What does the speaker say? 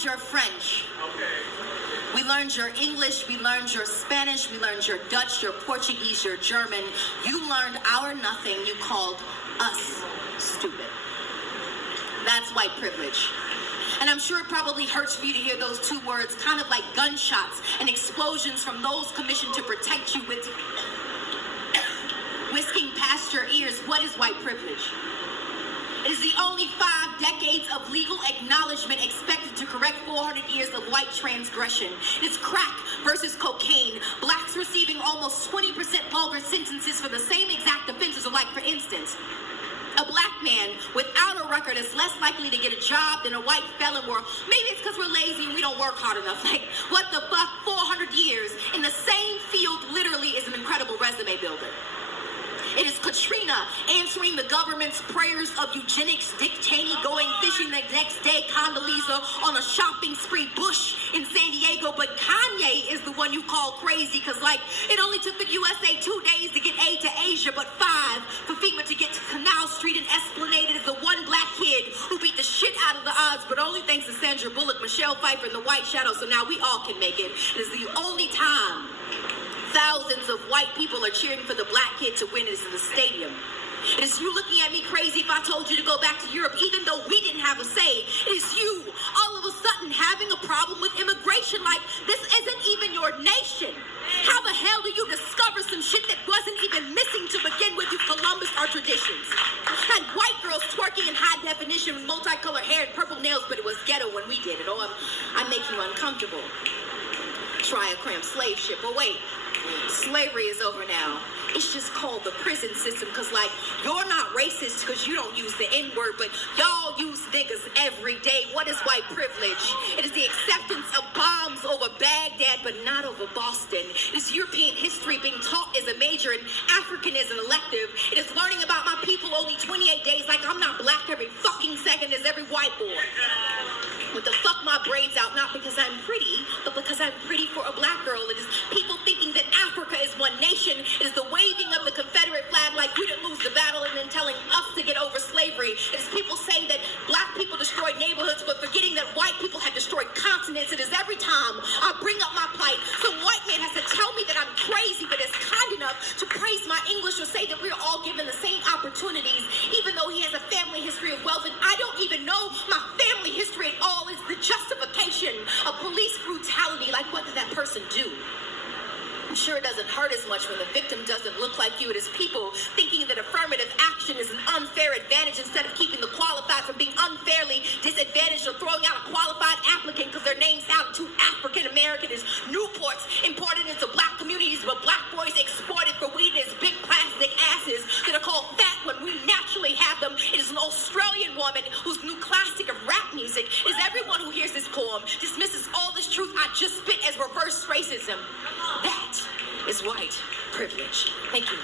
learned your French. We learned your English, we learned your Spanish, we learned your Dutch, your Portuguese, your German. You learned our nothing, you called us stupid. That's white privilege. And I'm sure it probably hurts for you to hear those two words, kind of like gunshots and explosions from those commissioned to protect you with whisking past your ears. What is white privilege? It is the only 5 decades of legal acknowledgement expected to correct 400 years of white transgression. It is crack versus cocaine. Blacks receiving almost 20% longer sentences for the same exact offenses. Like, for instance, a black man without a record is less likely to get a job than a white felon, or maybe it's because we're lazy and we don't work hard enough. Like, what the fuck? 400 years in the same field literally is an incredible resume builder. It is Katrina answering the government's prayers of eugenics, Dick Cheney going fishing the next day, Condoleezza on a shopping spree, Bush in San Diego, but Kanye is the one you call crazy because, like, it only took the USA 2 days to get aid to Asia, but 5 for FEMA to get to Canal Street and Esplanade. It is the one black kid who beat the shit out of the odds, but only thanks to Sandra Bullock, Michelle Pfeiffer, and the White Shadow, so now we all can make it. It is the only time thousands of white people are cheering for the black kid to win is in the stadium. It is you looking at me crazy if I told you to go back to Europe, even though we didn't have a say. It is you all of a sudden having a problem with immigration, like this isn't even your nation. How the hell do you discover some shit that wasn't even missing to begin with? You Columbus our traditions. Had white girls twerking in high definition with multicolored hair and purple nails, but it was ghetto when we did it. Oh, I'm making you uncomfortable. Try a cramp slave ship, but wait. Slavery is over now. It's just called the prison system because, like, you're not racist because you don't use the N-word, but y'all use niggas every day. What is white privilege? It is the acceptance of bombs over Baghdad, but not over Boston. It is European history being taught as a major and African as an elective. It is learning about my people only 28 days like I'm not black every fucking second as every white boy. With the fuck my braids out, not because I'm pretty, but because I'm pretty for a black girl. It is people thinking that Africa is one nation. It is the waving of the Confederate flag like you didn't lose the battle and then telling us to get over slavery. It is people saying that black people destroyed neighborhoods but forgetting that white people had destroyed continents. It is every time I bring up my plight, some white man has to tell me that I'm crazy but is kind enough to praise my English or say that we're all given the same opportunities, even though he has a family history of wealth and I don't even know my family history at all. Is the justification of police brutality. Like, what did that person do? I'm sure it doesn't hurt as much when the victim doesn't look like you. It is people thinking that affirmative action is an unfair advantage instead of keeping the qualified from being unfairly disadvantaged or throwing out a qualified applicant because their name sounds too African American. Is Newports imported into black communities, but black boys exported for weed as big plastic asses that are called fat when we naturally have them. It is an Australian woman whose new classic of rap music is everyone who hears this poem dismisses all this truth I just spit as reverse racism. That is white privilege. Thank you.